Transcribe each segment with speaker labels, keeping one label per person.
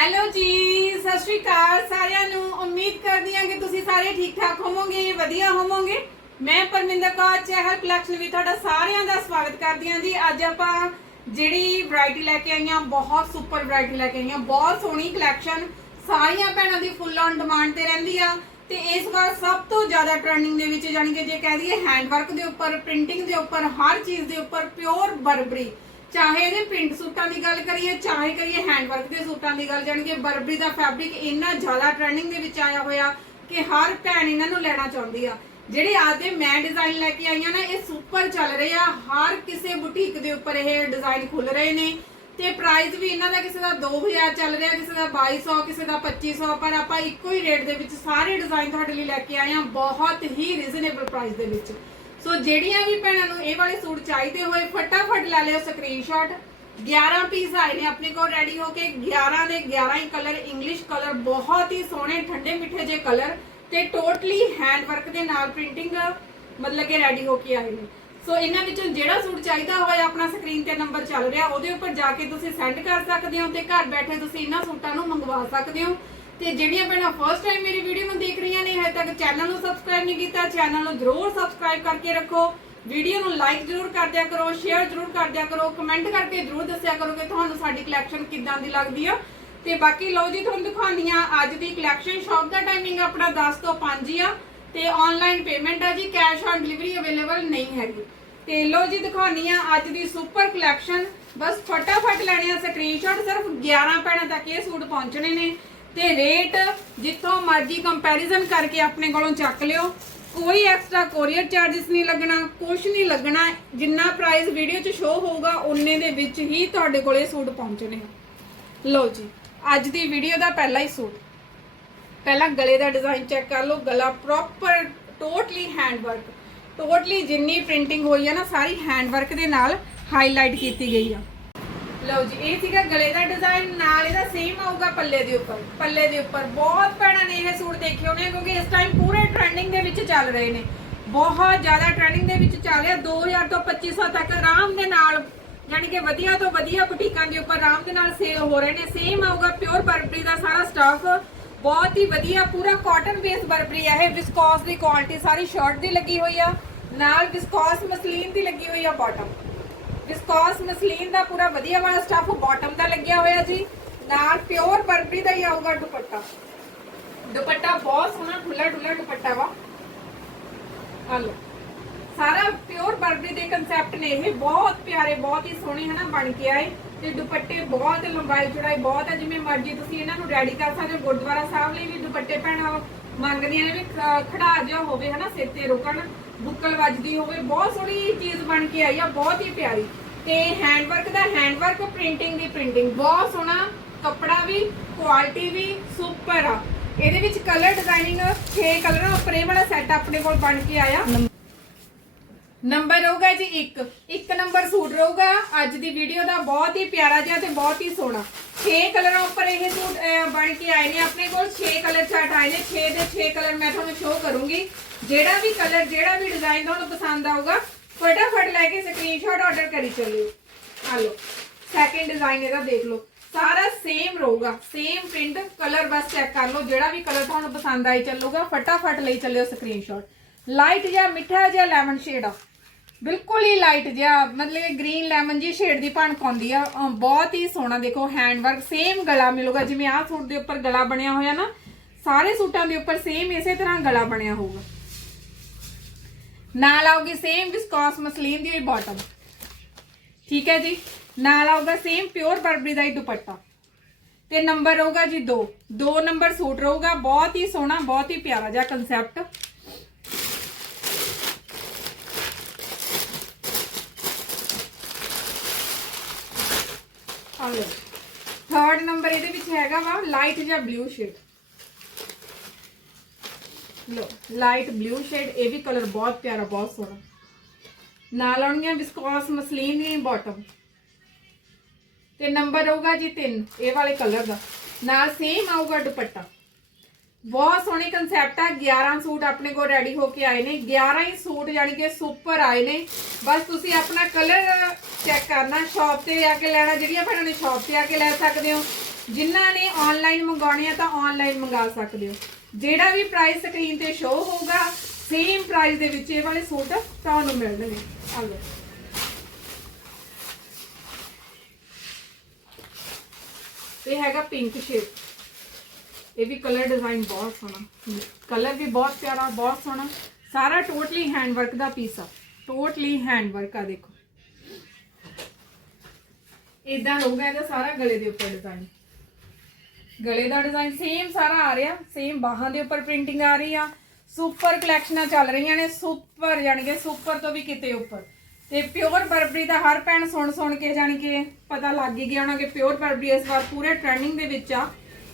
Speaker 1: Hello ਜੀ, ਸਤਿ ਸ਼੍ਰੀ ਅਕਾਲ ਸਾਰਿਆਂ ਨੂੰ। ਉਮੀਦ ਕਰਦੀ ਹਾਂ ਕਿ ਤੁਸੀਂ ਸਾਰੇ ਠੀਕ ਠਾਕ ਹੋਵੋਗੇ, ਵਧੀਆ ਹੋਵੋਗੇ। ਮੈਂ ਪਰਮਿੰਦਰ ਕੌਰ, ਚਹਿਲ ਕਲੈਕਸ਼ਨ ਵਿੱਚ ਤੁਹਾਡਾ ਸਾਰਿਆਂ ਦਾ ਸਵਾਗਤ ਕਰਦੀ ਹਾਂ ਜੀ। ਅੱਜ ਆਪਾਂ ਜਿਹੜੀ ਵੈਰਾਈਟੀ ਲੈ ਕੇ ਆਈਆਂ, ਬਹੁਤ ਸੁਪਰ ਵੈਰਾਈਟੀ ਲੈ ਕੇ ਆਈਆਂ, ਬਹੁਤ ਸੋਹਣੀ ਕਲੈਕਸ਼ਨ ਸਾਰੀਆਂ ਭੈਣਾਂ ਦੀ ਫੁੱਲ ਔਨ ਡਿਮਾਂਡ ਤੇ ਰਹਿੰਦੀ ਆ। ਤੇ ਇਸ ਵਾਰ ਸਭ ਤੋਂ ਜ਼ਿਆਦਾ ਟ੍ਰੈਂਡਿੰਗ ਦੇ ਵਿੱਚ ਜਾਣੀ ਕਿ ਜੇ ਕਹਿ ਦਈਏ ਹੈਂਡ ਵਰਕ ਦੇ ਉੱਪਰ ਪ੍ਰਿੰਟਿੰਗ ਦੇ ਉੱਪਰ, ਹਰ ਚੀਜ਼ ਦੇ ਉੱਪਰ ਪਿਓਰ ਬਰਬਰੀ ਚਾਹੇ ਇਹਦੇ ਪ੍ਰਿੰਟ ਸੂਟਾਂ ਦੀ ਗੱਲ ਕਰੀਏ, ਚਾਹੇ ਕਰੀਏ ਹੈਂਡ ਦੇ ਸੂਟਾਂ ਦੀ ਗੱਲ, ਜਾਣੀ ਕਿ ਬਰਬਰੀ ਦਾ ਫੈਬਰਿਕ ਇੰਨਾ ਜ਼ਿਆਦਾ ਟ੍ਰੈਂਡਿੰਗ ਦੇ ਵਿੱਚ ਆਇਆ ਹੋਇਆ ਕਿ ਹਰ ਭੈਣ ਇਹਨਾਂ ਨੂੰ ਲੈਣਾ ਚਾਹੁੰਦੀ ਆ। ਜਿਹੜੇ ਆਦੇ ਮੈਂ ਡਿਜ਼ਾਈਨ ਲੈ ਕੇ ਆਈਆਂ ਨਾ, ਇਹ ਸੁਪਰ ਚੱਲ ਰਹੇ ਆ। ਹਰ ਕਿਸੇ ਬੁਟੀਕ ਦੇ ਉੱਪਰ ਇਹ ਡਿਜ਼ਾਈਨ ਖੁੱਲ ਰਹੇ ਨੇ। ਤੇ ਪ੍ਰਾਈਸ ਵੀ ਇਹਨਾਂ ਦਾ ਕਿਸੇ ਦਾ 2000 ਚੱਲ ਰਿਹਾ, ਕਿਸੇ ਦਾ 2200 ਕਿਸੇ ਦਾ 2500 ਪਰ ਆਪਾਂ ਇੱਕੋ ਹੀ ਰੇਟ ਦੇ ਵਿੱਚ ਸਾਰੇ ਡਿਜ਼ਾਈਨ ਤੁਹਾਡੇ ਲਈ ਲੈ ਕੇ ਆਏ ਆ, ਬਹੁਤ ਹੀ ਰੀਜ਼ਨੇਬਲ ਪ੍ਰਾਈਸ ਦੇ ਵਿੱਚ। ਸੋ ਜਿਹੜੀਆਂ ਵੀ ਭੈਣਾਂ ਨੂੰ ਇਹ ਵਾਲੇ ਸੂਟ ਚਾਹੀਦੇ ਹੋਏ, ਫਟਾਫਟ ਲੈ ਲਿਓ ਸਕਰੀਨਸ਼ਾਟ 11 ਪੀਸ ਆਏ ਨੇ ਆਪਣੇ ਕੋਲ ਰੈਡੀ ਹੋ ਕੇ 11 ਦੇ 11 ਹੀ ਕਲਰ ਇੰਗਲਿਸ਼ ਕਲਰ ਬਹੁਤ ਹੀ ਸੋਹਣੇ, ਠੰਡੇ, ਮਿੱਠੇ ਜੇ ਕਲਰ ਤੇ ਟੋਟਲੀ ਹੈਂਡ ਵਰਕ ਦੇ ਨਾਲ ਪ੍ਰਿੰਟਿੰਗ ਮਤਲਬ ਕਿ ਰੈਡੀ ਹੋ ਕੇ ਆਏ ਨੇ। ਸੋ ਇਹਨਾਂ ਵਿੱਚੋਂ ਜਿਹੜਾ ਸੂਟ ਚਾਹੀਦਾ ਹੋਵੇ ਆਪਣਾ ਸਕਰੀਨ ਤੇ ਨੰਬਰ ਚੱਲ ਰਿਹਾ, ਉਹਦੇ ਉੱਪਰ ਜਾ ਕੇ ਤੁਸੀਂ ਸੈਂਡ ਕਰ ਸਕਦੇ ਹੋ ਤੇ ਘਰ ਬੈਠੇ ਤੁਸੀਂ ਇਹਨਾਂ ਸੂਟਾਂ ਨੂੰ ਮੰਗਵਾ ਸਕਦੇ ਹੋ। ਤੇ ਜਿਹੜੀਆਂ ਭੈਣਾਂ ਫਰਸਟ ਟਾਈਮ ਮੇਰੀ ਵੀਡੀਓ ਨੂੰ ਦੇਖ ਰਹੀਆਂ ਨੇ, ਹਜੇ ਤੱਕ ਚੈਨਲ ਨੂੰ ਸਬਸਕ੍ਰਾਈਬ ਨਹੀਂ ਕੀਤਾ ਚੈਨਲ ਨੂੰ ਜ਼ਰੂਰ ਸਬਸਕ੍ਰਾਈਬ ਕਰਕੇ ਰੱਖੋ। ਵੀਡੀਓ ਨੂੰ ਲਾਈਕ ਜ਼ਰੂਰ ਕਰ ਦਿਆ ਕਰੋ ਸ਼ੇਅਰ ਜ਼ਰੂਰ ਕਰ ਦਿਆ ਕਰੋ ਕਮੈਂਟ ਕਰਕੇ ਜ਼ਰੂਰ ਦੱਸਿਆ ਕਰੋ ਕਿ ਤੁਹਾਨੂੰ ਸਾਡੀ ਕਲੈਕਸ਼ਨ ਕਿੱਦਾਂ ਦੀ ਲੱਗਦੀ ਆ। ਤੇ ਬਾਕੀ ਲਓ ਜੀ, ਤੁਹਾਨੂੰ ਦਿਖਾਉਂਦੀ ਆ ਅੱਜ ਦੀ ਕਲੈਕਸ਼ਨ ਸ਼ਾਪ ਦਾ ਟਾਈਮਿੰਗ ਆਪਣਾ 10 ਤੋਂ 5 ਆ। ਤੇ ਆਨਲਾਈਨ ਪੇਮੈਂਟ ਆ ਜੀ ਕੈਸ਼ ਔਨ ਡਿਲੀਵਰੀ ਅਵੇਲੇਬਲ ਨਹੀਂ ਹੈਗੀ। ਤੇ ਲਓ ਜੀ ਦਿਖਾਉਣੀ ਆ ਅੱਜ ਦੀ ਸੁਪਰ ਕਲੈਕਸ਼ਨ ਬਸ ਫਟਾਫਟ ਲੈਣੇ ਆ ਸਕਰੀਨਸ਼ਾਟ ਸਿਰਫ 11 ਭੈਣਾਂ ਤੱਕ ਇਹ ਸੂਟ ਪਹੁੰਚਣੇ ਨੇ। ਤੇ ਰੇਟ ਜਿੱਥੋਂ ਮਰਜ਼ੀ ਕੰਪੈਰੀਜ਼ਨ ਕਰਕੇ ਆਪਣੇ ਕੋਲੋਂ ਚੱਕ ਲਿਓ। ਕੋਈ ਐਕਸਟਰਾ ਕੋਰੀਅਰ ਚਾਰजेस ਨਹੀਂ ਲੱਗਣਾ ਕੁਝ ਨਹੀਂ ਲੱਗਣਾ। ਜਿੰਨਾ ਪ੍ਰਾਈਸ ਵੀਡੀਓ 'ਚ ਸ਼ੋ ਹੋਊਗਾ ਉਨੇ ਦੇ ਵਿੱਚ ਹੀ ਤੁਹਾਡੇ ਕੋਲੇ ਸੂਟ ਪਹੁੰਚਣੇ ਲਓ ਜੀ, ਅੱਜ ਦੀ ਵੀਡੀਓ ਦਾ ਪਹਿਲਾ ਹੀ ਸੂਟ। ਪਹਿਲਾਂ ਗਲੇ ਦਾ ਡਿਜ਼ਾਈਨ ਚੈੱਕ ਕਰ ਲਓ, ਗਲਾ proper totally hand work totally ਜਿੰਨੀ ਪ੍ਰਿੰਟਿੰਗ ਹੋਈ ਹੈ ਨਾ, ਸਾਰੀ ਹੈਂਡ ਵਰਕ ਦੇ ਨਾਲ ਹਾਈਲਾਈਟ ਕੀਤੀ ਗਈ ਆ। ਲਓ ਜੀ, ਇਹ ਸੀਗਾ ਗਲੇ ਦਾ ਡਿਜ਼ਾਈਨ ਨਾਲ ਇਹਦਾ ਸੇਮ ਆਊਗਾ ਪੱਲੇ ਦੇ ਉੱਪਰ। ਪੱਲੇ ਦੇ ਉੱਪਰ ਬਹੁਤ ਭੈਣਾਂ ਨੇ ਇਹ ਸੂਟ ਦੇਖੇ ਹੋਣੇ, ਕਿਉਂਕਿ ਇਸ ਟਾਈਮ ਪੂਰੇ ਟ੍ਰੈਂਡਿੰਗ ਦੇ ਵਿੱਚ ਚੱਲ ਰਹੇ ਨੇ। ਬਹੁਤ ਜ਼ਿਆਦਾ ਟ੍ਰੈਂਡਿੰਗ ਦੇ ਵਿੱਚ ਚੱਲ ਰਿਹਾ 2000 ਤੋਂ 2500 ਤੱਕ ਆਰਾਮ ਦੇ ਨਾਲ, ਯਾਨੀ ਕਿ ਵਧੀਆ ਤੋਂ ਵਧੀਆ ਬੁਟੀਕਾਂ ਦੇ ਉੱਪਰ ਆਰਾਮ ਦੇ ਨਾਲ ਸੇਲ ਹੋ ਰਹੇ ਨੇ। ਸੇਮ ਆਊਗਾ ਪਿਓਰ ਬਰਬਰੀ ਦਾ ਸਾਰਾ ਸਟਾਫ ਬਹੁਤ ਹੀ ਵਧੀਆ, ਪੂਰਾ ਕਾਟਨ ਬੇਸ ਬਰਬਰੀ ਹੈ ਇਹ। ਵਿਸਕੋਸ ਦੀ ਕੁਆਲਿਟੀ ਸਾਰੀ ਸ਼ਰਟ ਦੀ ਲੱਗੀ ਹੋਈ ਆ। ਨਾਲ ਵਿਸਕੋਸ ਮਸਲੀਨ ਦੀ ਲੱਗੀ ਹੋਈ ਆ ਬਾਟਮ ਵਿਸਕੋਸ ਮਸਲੀਨ ਦਾ ਪੂਰਾ ਵਧੀਆ ਵਾਲਾ ਸਟਫ ਬਾਟਮ ਦਾ ਲੱਗਿਆ ਹੋਇਆ ਜੀ। ਨਾਲ ਪਿਓਰ ਬਰਬਰੀ ਦਾ ਹੀ ਆਊਗਾ ਦੁਪੱਟਾ। ਦੁਪੱਟਾ ਬਹੁਤ ਸੋਹਣਾ ਖੁੱਲਾ ਡੁੱਲਾ ਦੁਪੱਟਾ ਵਾ। ਆ ਲਓ। ਸਾਰਾ ਪਿਓਰ ਬਰਬਰੀ ਦੇ ਕਨਸੈਪਟ ਨੇ ਇਹ। ਬਹੁਤ ਪਿਆਰੇ, ਬਹੁਤ ਹੀ ਸੋਹਣੇ ਹਨਾ ਬਣ ਕੇ ਆਏ। ਤੇ ਦੁਪੱਟੇ ਬਹੁਤ ਲੰਬਾਈ ਚੌੜਾਈ ਬਹੁਤ ਹੈ ਜਿਵੇਂ ਮਰਜ਼ੀ ਤੁਸੀਂ ਇਹਨਾਂ ਨੂੰ ਰੈਡੀ ਕਰ ਸਕਦੇ ਹੋ। ਗੁਰਦੁਆਰਾ ਸਾਹਿਬ ਲਈ ਵੀ ਦੁਪੱਟੇ ਭੈਣਾਂ ਮੰਗਦੀਆਂ ਨੇ ਵੀ ਖੜਾ ਜਿਹਾ ਹੋਵੇ, ਹਨਾ, ਸਿਰ ਤੇ ਰੁਕਣ, ਬੁੱਕਲ ਵੱਜਦੀ ਹੋਵੇ, ਬਹੁਤ ਸੋਹਣੀ ਚੀਜ਼ ਬਣ ਕੇ ਆਈ ਆ, ਬਹੁਤ ਹੀ ਪਿਆਰੀ। ਤੇ ਹੈਂਡ ਵਰਕ ਦਾ ਹੈਂਡ ਵਰਕ ਪ੍ਰਿੰਟਿੰਗ ਦੀ ਪ੍ਰਿੰਟਿੰਗ ਬਹੁਤ ਸੋਹਣਾ ਕੱਪੜਾ ਵੀ ਕੁਆਲਿਟੀ ਵੀ ਸੁਪਰ ਆ। ਇਹਦੇ ਵਿੱਚ ਕਲਰ ਡਿਜ਼ਾਈਨਿੰਗ 6 ਕਲਰਾਂ ਉੱਪਰ ਇਹ ਵਾਲਾ ਸੈੱਟ ਆਪਣੇ ਕੋਲ ਬਣ ਕੇ ਆਇਆ। ਨੰਬਰ ਰਹੂਗਾ ਜੀ 1 ਇੱਕ ਨੰਬਰ ਸੂਟ ਰਹੂਗਾ। ਅੱਜ ਦੀ ਵੀਡੀਓ ਦਾ ਬਹੁਤ ਹੀ ਪਿਆਰਾ ਜਿਹਾ ਤੇ ਬਹੁਤ ਹੀ ਸੋਹਣਾ। 6 ਕਲਰਾਂ ਉੱਪਰ ਇਹ ਸੂਟ ਬਣ ਕੇ ਆਏ ਨੇ ਆਪਣੇ ਕੋਲ। 6 ਕਲਰ ਚਾਰਟ ਆਏ ਨੇ। 6 ਦੇ 6 ਕਲਰ ਮੈਂ ਤੁਹਾਨੂੰ ਸ਼ੋਅ ਕਰੂੰਗੀ। ਜਿਹੜਾ ਵੀ ਕਲਰ ਜਿਹੜਾ ਵੀ ਡਿਜ਼ਾਈਨ ਤੁਹਾਨੂੰ ਪਸੰਦ ਆਊਗਾ, ਫਟਾਫਟ ਲੈ ਕੇ ਸਕਰੀਨਸ਼ਾਟ ਆਰਡਰ ਕਰੀ ਚੱਲਿਓ। ਆ ਲਓ। ਸੈਕਿੰਡ ਡਿਜ਼ਾਈਨ ਇਹਦਾ ਦੇਖ ਲਓ। ਸਾਰਾ ਸੇਮ ਰਹੂਗਾ। ਸੇਮ ਪ੍ਰਿੰਟ ਕਲਰ ਬਸ ਚੈੱਕ ਕਰ ਲਓ। ਜਿਹੜਾ ਵੀ ਕਲਰ ਤੁਹਾਨੂੰ ਪਸੰਦ ਆਈ ਚੱਲੂਗਾ, ਫਟਾਫਟ ਲਈ ਚੱਲਿਓ ਸਕਰੀਨਸ਼ਾਟ ਲਾਈਟ ਜਾਂ ਮਿੱਠਾ ਜਿਹਾ ਲੈਮਨ ਸ਼ੇਡ ਆ। ਬਿਲਕੁਲ ਹੀ ਲਾਈਟ ਜਿਹਾ, ਮਤਲਬ ਕਿ ਗ੍ਰੀਨ ਲੈਮਨ ਜੀ ਸ਼ੇਡ ਦੀ ਭਣਕ ਆਉਂਦੀ ਆ। ਅਹ ਬਹੁਤ ਹੀ ਸੋਹਣਾ ਦੇਖੋ ਹੈਂਡ ਵਰਕ ਸੇਮ ਗਲਾ ਮਿਲੂਗਾ, ਜਿਵੇਂ ਆਹ ਸੂਟ ਦੇ ਉੱਪਰ ਗਲਾ ਬਣਿਆ ਹੋਇਆ ਨਾ, ਸਾਰੇ ਸੂਟਾਂ ਦੇ ਉੱਪਰ ਸੇਮ ਇਸੇ ਤਰ੍ਹਾਂ ਗਲਾ ਬਣਿਆ ਹੋਊਗਾ। ਨਾਲ ਆਊਗੀ ਸੇਮ ਵਿਸਕੋਸ ਮਸਲੀਨ ਦੀ ਬਾਟਮ ਠੀਕ ਹੈ ਜੀ? ਨਾਲ ਆਊਗਾ ਸੇਮ ਪਿਓਰ ਬਰਬਰੀ ਦਾ ਹੀ ਦੁਪੱਟਾ। ਤੇ ਨੰਬਰ ਰਹੂਗਾ ਜੀ 2 2 ਨੰਬਰ ਸੂਟ ਰਹੂਗਾ, ਬਹੁਤ ਹੀ ਸੋਹਣਾ, ਬਹੁਤ ਹੀ ਪਿਆਰਾ ਜਿਹਾ ਕਨਸੈਪਟ ਲਓ ਥਰਡ ਨੰਬਰ ਇਹਦੇ ਵਿੱਚ ਹੈਗਾ ਵਾ ਲਾਈਟ ਜਾਂ ਬਲੂ ਸ਼ੇਡ ਲੋ ਲਾਈਟ ਬਲੂ ਸ਼ੇਡ ਇਹ ਵੀ ਕਲਰ ਬਹੁਤ ਪਿਆਰਾ, ਬਹੁਤ ਸੋਹਣਾ। ਨਾਲ ਆਉਣਗੀਆਂ ਵਿਸਕੋਸ ਮਸਲੀਨ ਦੀ ਬਾਟਮ ਤੇ ਨੰਬਰ ਰਹੂਗਾ ਜੀ 3 ਇਹ ਵਾਲੇ ਕਲਰ ਦਾ। ਨਾਲ ਸੇਮ ਆਊਗਾ ਦੁਪੱਟਾ। ਬਹੁਤ ਸੋਹਣੇ ਕਨਸੈਪਟ ਆ 11 ਸੂਟ ਆਪਣੇ ਕੋਲ ਰੈਡੀ ਹੋ ਕੇ ਆਏ ਨੇ 11 ਹੀ ਸੂਟ ਯਾਨੀ ਕਿ ਸੁਪਰ ਆਏ ਨੇ। ਬਸ ਤੁਸੀਂ ਆਪਣਾ ਕਲਰ ਚੈੱਕ ਕਰਨਾ ਸ਼ਾਪ ਤੇ ਆ ਕੇ ਲੈਣਾ, ਜਿਹੜੀਆਂ ਭੈਣਾਂ ਨੇ ਸ਼ਾਪ ਤੇ ਆ ਕੇ ਲੈ ਸਕਦੇ ਹੋ। ਜਿਨ੍ਹਾਂ ਨੇ ਆਨਲਾਈਨ ਮੰਗਾਉਣੇ ਆ ਤਾਂ ਆਨਲਾਈਨ ਮੰਗਾ ਸਕਦੇ ਹੋ। ਜਿਹੜਾ ਵੀ ਪ੍ਰਾਈਸ ਸਕਰੀਨ ਤੇ ਸ਼ੋ ਹੋਊਗਾ ਸੇਮ ਪ੍ਰਾਈਸ ਦੇ ਵਿੱਚ ਇਹ ਵਾਲੇ ਸੂਟ ਤੁਹਾਨੂੰ ਮਿਲਣਗੇ ਆ ਲਓ। ਇਹ ਹੈਗਾ ਪਿੰਕ ਸ਼ੇਡ ਇਹ ਵੀ ਕਲਰ ਡਿਜ਼ਾਈਨ ਬਹੁਤ ਸੋਹਣਾ। ਕਲਰ ਵੀ ਬਹੁਤ ਪਿਆਰਾ, ਬਹੁਤ ਸੋਹਣਾ। ਸਾਰਾ ਟੋਟਲੀ ਹੈਂਡ ਵਰਕ ਦਾ ਪੀਸ ਆ। ਟੋਟਲੀ ਹੈਂਡ ਵਰਕ ਆ, ਦੇਖੋ। ਇਦਾਂ ਹੋਊਗਾ, ਇਹਦਾ ਸਾਰਾ ਗਲੇ ਦੇ ਉੱਪਰ ਡਿਜ਼ਾਈਨ ਗਲੇ ਦਾ ਡਿਜ਼ਾਈਨ ਸੇਮ ਸਾਰਾ ਆ ਰਿਹਾ ਸੇਮ ਬਾਹਾਂ ਦੇ ਉੱਪਰ ਪ੍ਰਿੰਟਿੰਗ ਆ ਰਹੀ ਆ। ਸੁਪਰ ਕਲੈਕਸ਼ਨਾਂ ਚੱਲ ਰਹੀਆਂ ਨੇ ਸੁਪਰ ਜਾਣੀ ਕਿ ਸੁਪਰ ਤੋਂ ਵੀ ਕਿਤੇ ਉੱਪਰ। ਤੇ ਪਿਓਰ ਬਰਬਰੀ ਦਾ ਹਰ ਭੈਣ ਸੁਣ ਸੁਣ ਕੇ ਜਾਣੀ ਕਿ ਪਤਾ ਲੱਗ ਹੀ ਗਿਆ ਉਹਨਾਂ ਕਿ ਪਿਓਰ ਬਰਬਰੀ ਇਸ ਵਾਰ ਪੂਰੇ ਟ੍ਰੈਂਡਿੰਗ ਦੇ ਵਿੱਚ ਆ।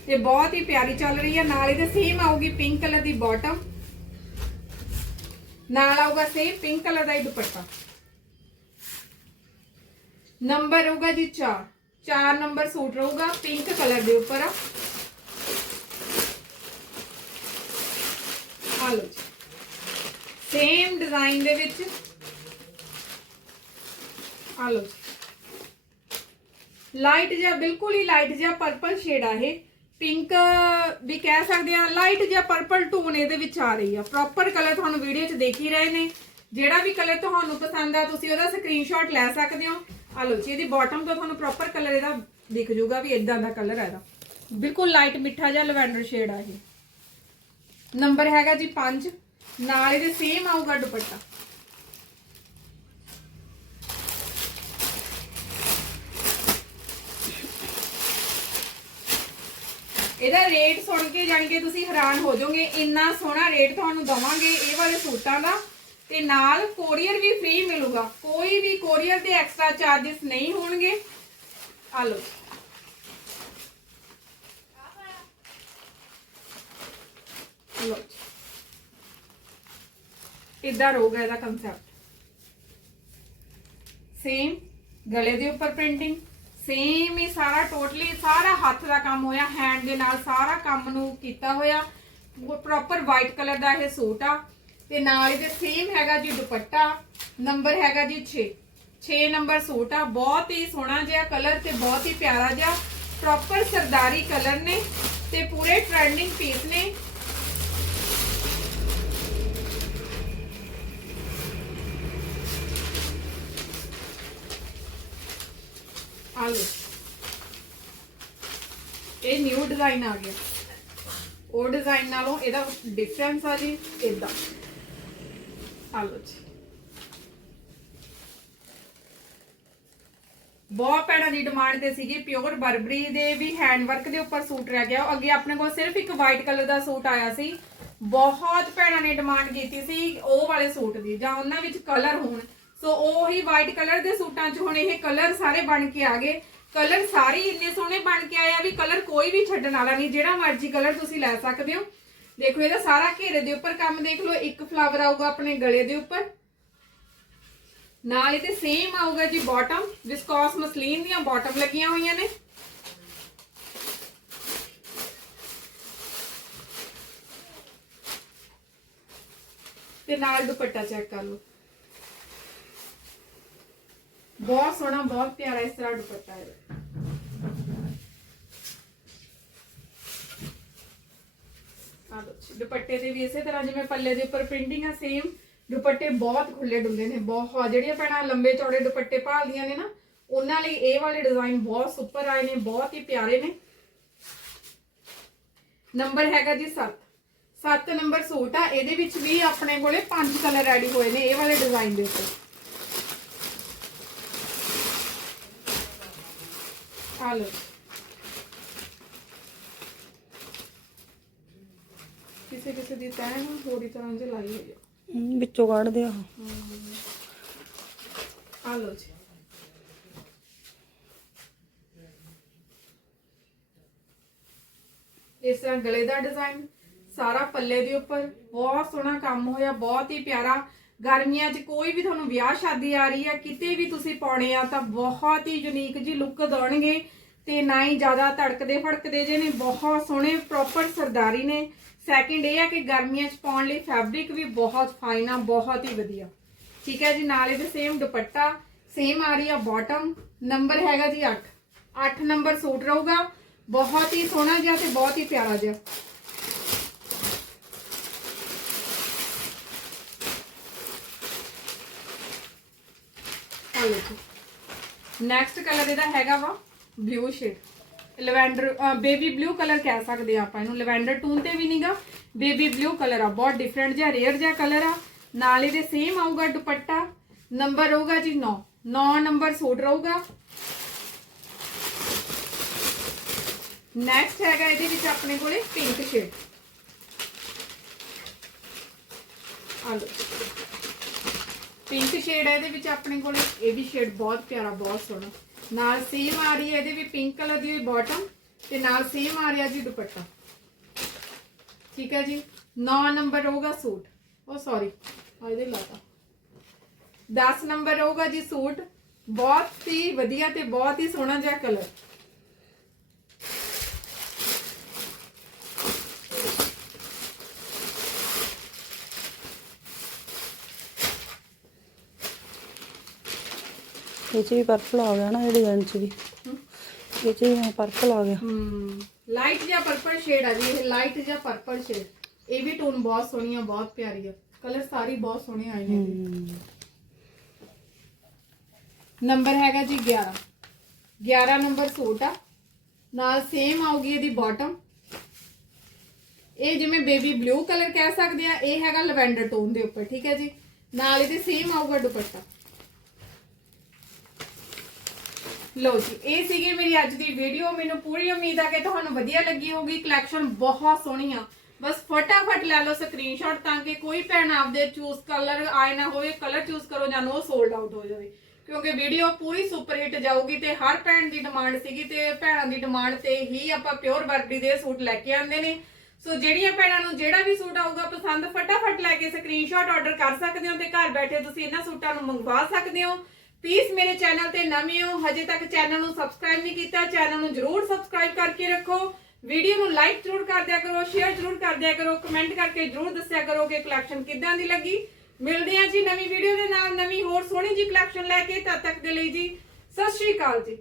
Speaker 1: ਤੇ ਬਹੁਤ ਹੀ ਪਿਆਰੀ ਚੱਲ ਰਹੀ ਆ ਨਾਲ ਇਹਦੇ ਸੇਮ ਆਊਗੀ ਪਿੰਕ ਕਲਰ ਦੀ ਬਾਟਮ ਨਾਲ ਆਊਗਾ ਸੇਮ ਪਿੰਕ ਕਲਰ ਦਾ ਹੀ ਦੁਪੱਟਾ ਨੰਬਰ ਹੋਊਗਾ ਜੀ 4 4 ਨੰਬਰ ਸੂਟ ਰਹੂਗਾ ਪਿੰਕ ਕਲਰ ਦੇ ਉੱਪਰ ਆ ਆ ਲਓ ਜੀ ਸੇਮ ਡਿਜ਼ਾਈਨ ਦੇ ਵਿੱਚ ਆ ਲਓ ਜੀ ਲਾਈਟ ਜਿਹਾ ਬਿਲਕੁਲ ਹੀ ਲਾਈਟ ਜਿਹਾ ਪਰਪਲ ਸ਼ੇਡ ਆ ਇਹ ਪਿੰਕ ਵੀ ਕਹਿ ਸਕਦੇ ਆ, ਲਾਈਟ ਜਾਂ ਪਰਪਲ ਟੋਨ ਇਹਦੇ ਵਿੱਚ ਆ ਰਹੀ ਆ। ਪ੍ਰੋਪਰ ਕਲਰ ਤੁਹਾਨੂੰ ਵੀਡੀਓ 'ਚ ਦੇਖ ਹੀ ਰਹੇ ਨੇ। ਜਿਹੜਾ ਵੀ ਕਲਰ ਤੁਹਾਨੂੰ ਪਸੰਦ ਆ, ਤੁਸੀਂ ਉਹਦਾ ਸਕਰੀਨਸ਼ਾਟ ਲੈ ਸਕਦੇ ਹੋ। ਆ ਲਓ ਜੀ, ਇਹਦੀ ਬਾਟਮ ਤੋਂ ਤੁਹਾਨੂੰ ਪ੍ਰੋਪਰ ਕਲਰ ਇਹਦਾ ਦਿਖ ਜਾਊਗਾ ਵੀ ਇਦਾਂ ਦਾ ਕਲਰ ਹੈ ਇਹਦਾ। ਬਿਲਕੁਲ ਲਾਈਟ ਮਿੱਠਾ ਜਿਹਾ ਲਵੈਂਡਰ ਸ਼ੇਡ ਆ ਇਹ। ਨੰਬਰ ਹੈਗਾ ਜੀ 5 ਨਾਲ ਇਹਦੇ ਸੇਮ ਆਊਗਾ ਦੁਪੱਟਾ। ਇਹਦਾ ਰੇਟ ਸੁਣ ਕੇ ਜਾਣ ਕੇ ਤੁਸੀਂ ਹੈਰਾਨ ਹੋ ਜਾਓਗੇ, ਇੰਨਾ ਸੋਹਣਾ ਰੇਟ ਤੁਹਾਨੂੰ ਦਵਾਂਗੇ ਇਹ ਵਾਲੇ ਸੂਟਾਂ ਦਾ, ਤੇ ਨਾਲ ਕੋਰੀਅਰ ਵੀ ਫ੍ਰੀ ਮਿਲੂਗਾ। ਕੋਈ ਵੀ ਕੋਰੀਅਰ ਦੇ ਐਕਸਟਰਾ ਚਾਰजेस ਨਹੀਂ ਹੋਣਗੇ। ਆ ਲਓ। ਲਓ ਇਦਾਂ ਰਹੂਗਾ ਇਹਦਾ ਕਨਸੈਪਟ ਸੇਮ ਗਲੇ ਦੇ ਉੱਪਰ ਪ੍ਰਿੰਟਿੰਗ ਸੇਮ ਹੀ ਸਾਰਾ ਟੋਟਲੀ ਸਾਰਾ ਹੱਥ ਦਾ ਕੰਮ ਹੋਇਆ ਹੈਂਡ ਦੇ ਨਾਲ ਸਾਰਾ ਕੰਮ ਨੂੰ ਕੀਤਾ ਹੋਇਆ। ਪ੍ਰੋਪਰ ਵਾਈਟ ਕਲਰ ਦਾ ਇਹ ਸੂਟ ਆ। ਤੇ ਨਾਲ ਇਹਦੇ ਸੇਮ ਹੈਗਾ ਜੀ ਦੁਪੱਟਾ ਨੰਬਰ ਹੈਗਾ ਜੀ 6 6 ਨੰਬਰ ਸੂਟ ਆ। ਬਹੁਤ ਹੀ ਸੋਹਣਾ ਜਿਹਾ ਕਲਰ ਤੇ ਬਹੁਤ ਹੀ ਪਿਆਰਾ ਜਿਹਾ ਪ੍ਰੋਪਰ ਸਰਦਾਰੀ ਕਲਰ ਨੇ ਤੇ ਪੂਰੇ ਟ੍ਰੈਂਡਿੰਗ ਪੀਸ ਨੇ। ਆ ਲਓ। ਇਹ ਨਿਊ ਡਿਜ਼ਾਈਨ ਆ ਗਿਆ। ਉਹ ਡਿਜ਼ਾਈਨ ਨਾਲੋਂ ਇਹਦਾ ਡਿਫਰੈਂਸ ਆ ਜੀ ਇਦਾਂ ਆ ਲਓ ਜੀ। ਬਹੁਤ ਭੈਣਾਂ ਦੀ ਡਿਮਾਂਡ ਤੇ ਸੀਗੀ ਪਿਓਰ ਬਰਬਰੀ ਦੇ ਵੀ ਹੈਂਡ ਵਰਕ ਦੇ ਉੱਪਰ ਸੂਟ ਰਹਿ ਗਿਆ। ਅੱਗੇ ਆਪਣੇ ਕੋਲ ਸਿਰਫ ਇੱਕ ਵਾਈਟ ਕਲਰ ਦਾ ਸੂਟ ਆਇਆ ਸੀ। ਬਹੁਤ ਭੈਣਾਂ ਨੇ ਡਿਮਾਂਡ ਕੀਤੀ ਸੀ ਉਹ ਵਾਲੇ ਸੂਟ ਦੀ, ਜਾਂ ਉਹਨਾਂ ਵਿੱਚ ਕਲਰ ਹੋਣ। ਸੋ ਉਹੀ ਵਾਈਟ ਕਲਰ ਦੇ ਸੂਟਾਂ 'ਚ ਹੁਣ ਇਹ ਕਲਰ ਸਾਰੇ ਬਣ ਕੇ ਆ ਗਏ। ਕਲਰ ਸਾਰੇ ਇੰਨੇ ਸੋਹਣੇ ਬਣ ਕੇ ਆਇਆ ਵੀ ਕਲਰ ਕੋਈ ਵੀ ਛੱਡਣ ਵਾਲਾ ਨਹੀਂ, ਜਿਹੜਾ ਮਰਜ਼ੀ ਕਲਰ ਤੁਸੀਂ ਲੈ ਸਕਦੇ ਹੋ। ਦੇਖੋ, ਇਹਦਾ ਸਾਰਾ ਘੇਰੇ ਦੇ ਉੱਪਰ ਕੰਮ ਦੇਖ ਲਓ, ਇੱਕ ਫਲਾਵਰ ਆਊਗਾ ਆਪਣੇ ਗਲੇ ਦੇ ਉੱਪਰ। ਨਾਲ ਇਹਦੇ ਸੇਮ ਆਊਗਾ ਜੀ ਬਾਟਮ ਵਿਸਕੋਸ ਮਸਲੀਨ ਦੀਆਂ ਬਾਟਮ ਲੱਗੀਆਂ ਹੋਈਆਂ ਨੇ। ਤੇ ਨਾਲ ਦੁਪੱਟਾ ਚੈੱਕ ਕਰ ਲਓ। ਬਹੁਤ ਸੋਹਣਾ ਬਹੁਤ ਪਿਆਰਾ ਇਸ ਤਰ੍ਹਾਂ ਦੁਪੱਟਾ ਹੈ ਆ ਲਓ ਜੀ, ਦੁਪੱਟੇ ਤੇ ਵੀ ਇਸੇ ਤਰ੍ਹਾਂ ਜਿਵੇਂ ਪੱਲੇ ਦੇ ਉੱਪਰ ਪ੍ਰਿੰਟਿੰਗ ਆ ਸੇਮ ਦੁਪੱਟੇ ਬਹੁਤ ਖੁੱਲੇ ਡੁੱਲੇ ਨੇ ਬਹੁਤ ਜਿਹੜੀਆਂ ਭੈਣਾਂ ਲੰਬੇ ਚੌੜੇ ਦੁਪੱਟੇ ਭਾਲਦੀਆਂ ਨੇ ਨਾ ਉਹਨਾਂ ਲਈ ਇਹ ਵਾਲੇ ਡਿਜ਼ਾਈਨ ਬਹੁਤ ਸੁਪਰ ਆਏ ਨੇ ਬਹੁਤ ਹੀ ਪਿਆਰੇ ਨੇ ਨੰਬਰ ਹੈਗਾ ਜੀ 7 7 ਨੰਬਰ ਸੂਟ ਆ ਇਹਦੇ ਵਿੱਚ ਵੀ ਆਪਣੇ ਕੋਲੇ ਪੰਜ ਕਲਰ ਰੈਡੀ ਹੋਏ ਨੇ ਇਹ ਵਾਲੇ ਡਿਜ਼ਾਈਨ ਦੇ ਉੱਤੇ ਆ ਲਓ ਕਿਸੇ ਕਿਸੇ ਦੀ ਤੈਨ ਥੋੜੀ ਤਰ੍ਹਾਂ ਜਿਹਾ ਲਾਈ ਹੋਈ ਆ
Speaker 2: ਹਮ, ਵਿੱਚੋਂ ਕੱਢਦੇ ਆ
Speaker 1: ਆ ਲਓ ਜੀ ਇਸ ਤਰ੍ਹਾਂ ਗਲੇ ਦਾ ਡਿਜ਼ਾਈਨ ਸਾਰਾ ਪੱਲੇ ਦੇ ਉੱਪਰ ਬਹੁਤ ਸੋਹਣਾ ਕੰਮ ਹੋਇਆ ਬਹੁਤ ਹੀ ਪਿਆਰਾ ਗਰਮੀਆਂ 'ਚ ਕੋਈ ਵੀ ਤੁਹਾਨੂੰ ਵਿਆਹ ਸ਼ਾਦੀ ਆ ਰਹੀ ਆ, ਕਿਤੇ ਵੀ ਤੁਸੀਂ ਪਾਉਣੇ ਆ ਤਾਂ ਬਹੁਤ ਹੀ ਯੂਨੀਕ ਜੀ ਲੁੱਕ ਦੇਣਗੇ ਤੇ ਨਾ ਹੀ ਜ਼ਿਆਦਾ ਧੜਕਦੇ ਫੜਕਦੇ ਜੇ ਨੇ, ਬਹੁਤ ਸੋਹਣੇ ਪ੍ਰੋਪਰ ਸਰਦਾਰੀ ਨੇ। ਸੈਕਿੰਡ ਇਹ ਆ ਕਿ ਗਰਮੀਆਂ 'ਚ ਪਾਉਣ ਲਈ ਫੈਬਰਿਕ ਵੀ ਬਹੁਤ ਫਾਈਨ ਆ, ਬਹੁਤ ਹੀ ਵਧੀਆ। ਠੀਕ ਹੈ ਜੀ, ਨਾਲੇ ਇਹਦੇ ਸੇਮ ਦੁਪੱਟਾ ਸੇਮ ਆ ਰਹੀ ਆ ਬਾਟਮ ਨੰਬਰ ਹੈਗਾ ਜੀ 8 8 ਨੰਬਰ ਸੂਟ ਰਹੂਗਾ, ਬਹੁਤ ਹੀ ਸੋਹਣਾ ਜਿਹਾ ਤੇ ਬਹੁਤ ਹੀ ਪਿਆਰਾ ਜਿਹਾ। ਆ ਲਓ ਨੈਕਸਟ ਕਲਰ ਇਹਦਾ ਹੈਗਾ ਵਾ blue shade lavender baby blue colour ਕਹਿ ਸਕਦੇ ਆ ਆਪਾਂ ਇਹਨੂੰ। ਲਵੈਂਡਰ ਟੂਨ ਤੇ ਵੀ ਨਹੀਂਗਾ ਬੇਬੀ ਬਲੂ ਕਲਰ ਆ, ਬਹੁਤ ਡਿਫਰੈਂਟ ਜਿਹਾ ਰੇਅਰ ਜਿਹਾ ਕਲਰ ਆ। ਨਾਲ ਇਹਦੇ ਸੇਮ ਆਊਗਾ ਦੁਪੱਟਾ। ਨੰਬਰ ਰਹੂਗਾ ਜੀ 9 9 ਨੰਬਰ ਸੂਟ ਰਹੂਗਾ। ਨੈਕਸਟ ਹੈਗਾ ਇਹਦੇ ਵਿੱਚ ਆਪਣੇ ਕੋਲੇ ਪਿੰਕ ਸ਼ੇਡ ਆ ਲਓ। ਪਿੰਕ ਸ਼ੇਡ ਹੈ ਇਹਦੇ ਵਿੱਚ ਆਪਣੇ ਕੋਲ ਇਹ ਵੀ ਸ਼ੇਡ ਬਹੁਤ ਪਿਆਰਾ, ਬਹੁਤ ਸੋਹਣਾ। ਨਾਲ ਸੇਮ ਆ ਰਹੀ ਹੈ ਇਹਦੇ ਵੀ ਪਿੰਕ ਕਲਰ ਦੀ ਬਾਟਮ ਤੇ ਨਾਲ ਸੇਮ ਆ ਰਿਹਾ ਜੀ ਦੁਪੱਟਾ। ਠੀਕ ਹੈ ਜੀ? 9 ਨੰਬਰ ਰਹੂਗਾ ਸੂਟ। ਉਹ ਸੌਰੀ ਆ ਇਹਦੇ ਲਾਤਾ। 10 ਨੰਬਰ ਰਹੂਗਾ ਜੀ ਸੂਟ। ਬਹੁਤ ਹੀ ਵਧੀਆ ਤੇ ਬਹੁਤ ਹੀ ਸੋਹਣਾ ਜਿਹਾ ਕਲਰ
Speaker 2: ਇਹ ਚ ਵੀ ਪਰਪਲ ਆ ਗਿਆ ਨਾ ਇਹ ਡਿਜ਼ਾਈਨ ਚ ਵੀ। ਇਹ ਚ ਵੀ ਪਰਪਲ ਆ ਗਿਆ।
Speaker 1: ਹਮ ਲਾਈਟ ਜਿਹਾ ਪਰਪਲ ਸ਼ੇਡ ਆ ਜੀ ਇਹ ਲਾਈਟ ਜਿਹਾ ਪਰਪਲ ਸ਼ੇਡ ਇਹ ਵੀ ਟੋਨ ਬਹੁਤ ਸੋਹਣੀ ਆ ਬਹੁਤ ਪਿਆਰੀ ਆ। ਕਲਰ ਸਾਰੀ ਬਹੁਤ ਸੋਹਣੇ ਆਏ ਨੇ।
Speaker 2: ਹਮ,
Speaker 1: ਨੰਬਰ ਹੈਗਾ ਜੀ 11 11 ਨੰਬਰ ਸੂਟ ਆ। ਨਾਲ ਸੇਮ ਆਊਗੀ ਇਹਦੀ ਬਾਟਮ ਇਹ ਜਿਵੇਂ ਬੇਬੀ ਬਲੂ ਕਲਰ ਕਹਿ ਸਕਦੇ ਆ ਇਹ ਹੈਗਾ ਲਵੈਂਡਰ ਟੋਨ ਦੇ ਉੱਪਰ ਠੀਕ ਹੈ ਜੀ? ਨਾਲ ਇਹਦੇ ਸੇਮ ਆਊਗਾ ਦੁਪੱਟਾ। ਲੋ ਜੀ, ਇਹ ਸੀਗੀ ਮੇਰੀ ਅੱਜ ਦੀ ਵੀਡੀਓ ਮੈਨੂੰ ਪੂਰੀ ਉਮੀਦ ਆ ਕਿ ਤੁਹਾਨੂੰ ਵਧੀਆ ਲੱਗੀ ਹੋਊਗੀ। ਕਲੈਕਸ਼ਨ ਬਹੁਤ ਸੋਹਣੀ ਆ ਬਸ ਫਟਾਫਟ ਲੈ ਲਓ ਸਕਰੀਨਸ਼ਾਟ ਤਾਂ ਕਿ ਕੋਈ ਭੈਣ ਆਪਦੇ ਚੂਜ਼ ਕਲਰ ਆਏ ਨਾ ਹੋਵੇ ਕਲਰ ਚੂਜ਼ ਕਰੋ ਜਾਂ ਉਹ ਸੋਲਡ ਆਊਟ ਹੋ ਜਾਵੇ। ਕਿਉਂਕਿ ਵੀਡੀਓ ਪੂਰੀ ਸੁਪਰ ਹਿੱਟ ਜਾਊਗੀ ਤੇ ਹਰ ਭੈਣ ਦੀ ਡਿਮਾਂਡ ਸੀਗੀ ਤੇ ਭੈਣਾਂ ਦੀ ਡਿਮਾਂਡ ਤੇ ਹੀ ਆਪਾਂ ਪਿਓਰ ਬਰਬਰੀ ਦੇ ਸੂਟ ਲੈ ਕੇ ਆਉਂਦੇ ਨੇ। ਸੋ ਜਿਹੜੀਆਂ ਭੈਣਾਂ ਨੂੰ ਜਿਹੜਾ ਵੀ ਸੂਟ ਆਊਗਾ, ਪਸੰਦ ਫਟਾਫਟ ਲੈ ਕੇ ਸਕਰੀਨਸ਼ਾਟ ਆਰਡਰ ਕਰ ਸਕਦੇ ਹੋ ਤੇ ਘਰ ਬੈਠੇ ਤੁਸੀਂ ਇਹਨਾਂ ਸੂਟਾਂ ਨੂੰ ਮੰਗਵਾ ਸਕਦੇ ਹੋ। ਪਲੀਜ਼ ਮੇਰੇ ਚੈਨਲ ਤੇ ਨਵੇਂ ਹੋ, ਹਜੇ ਤੱਕ ਚੈਨਲ ਨੂੰ ਸਬਸਕ੍ਰਾਈਬ ਨਹੀਂ ਕੀਤਾ ਚੈਨਲ ਨੂੰ ਜਰੂਰ ਸਬਸਕ੍ਰਾਈਬ ਕਰਕੇ ਰੱਖੋ। ਵੀਡੀਓ ਨੂੰ ਲਾਈਕ ਜਰੂਰ ਕਰ ਦਿਆ ਕਰੋ ਸ਼ੇਅਰ ਜਰੂਰ ਕਰ ਦਿਆ ਕਰੋ ਕਮੈਂਟ ਕਰਕੇ ਜਰੂਰ ਦੱਸਿਆ ਕਰੋ ਕਿ ਕਲੈਕਸ਼ਨ ਕਿੱਦਾਂ ਦੀ ਲੱਗੀ। ਮਿਲਦੇ ਹਾਂ ਜੀ ਨਵੀਂ ਵੀਡੀਓ ਦੇ ਨਾਲ, ਨਵੀਂ ਹੋਰ ਸੋਹਣੀ ਜੀ ਕਲੈਕਸ਼ਨ ਲੈ ਕੇ, ਤਦ ਤੱਕ ਦੇ ਲਈ ਜੀ, ਸਤਿ ਸ਼੍ਰੀ ਅਕਾਲ ਜੀ।